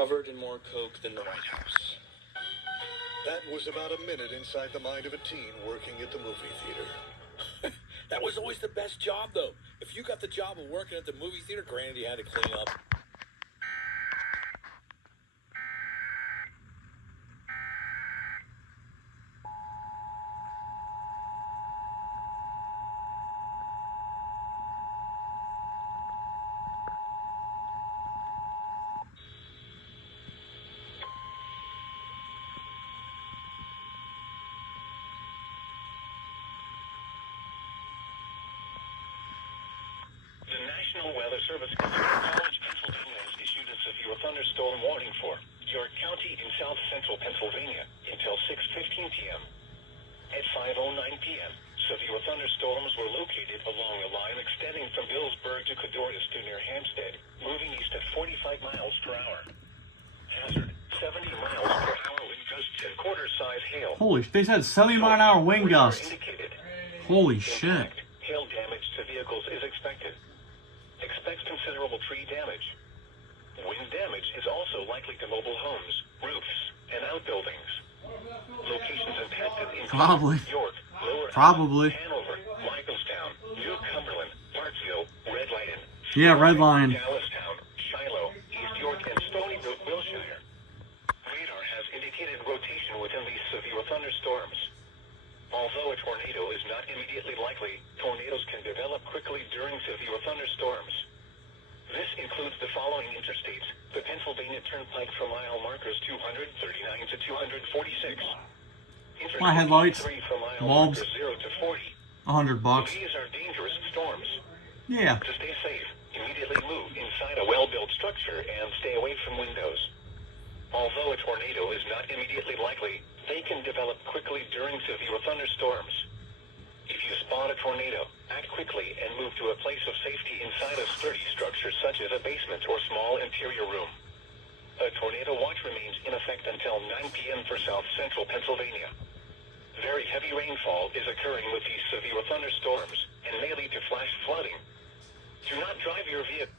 covered in more coke than the White House. That was about a minute inside the mind of a teen working at the movie theater. That was always the best job, though. If you got the job of working at the movie theater, granted you had to clean up. The National Weather Service College, Pennsylvania has issued a severe thunderstorm warning for York County in south central Pennsylvania until 6:15 p.m. At 5:09 p.m., severe thunderstorms were located along a line extending from Hillsburg to Codorus to near Hampstead, moving east at 45 miles per hour. Hazard, 70 miles per hour wind gusts and quarter-size hail. Holy, they said 70-mile-an-hour wind gust. Indicated. Holy shit. Hail damage to vehicles is expected. Expects considerable tree damage. Wind damage is also likely to mobile homes, roofs, and outbuildings. Locations impacted include Probably. York, Lower Probably. Hanover, Michaelstown, New Cumberland, Parkville, Red Lion, Yeah, Red Lion. Dallastown, Shiloh, East York, and Stony Brook, Wilshire. Radar has indicated rotation within these severe thunderstorms. Although a tornado is not immediately likely, tornadoes can develop quickly during severe thunderstorms. This includes the following interstates: the Pennsylvania Turnpike for mile markers 239 to 246. My headlights. 3 for mile Bulbs. markers 0 to 40. $100. These are dangerous storms. Yeah. To stay safe, immediately move inside a well-built structure and stay away from windows. Although a tornado is not immediately likely, they can develop quickly during severe thunderstorms. If you spot a tornado, act quickly and move to a place of safety inside a sturdy structure such as a basement or small interior room. A tornado watch remains in effect until 9 p.m. for south central Pennsylvania. Very heavy rainfall is occurring with these severe thunderstorms and may lead to flash flooding. Do not drive your vehicle.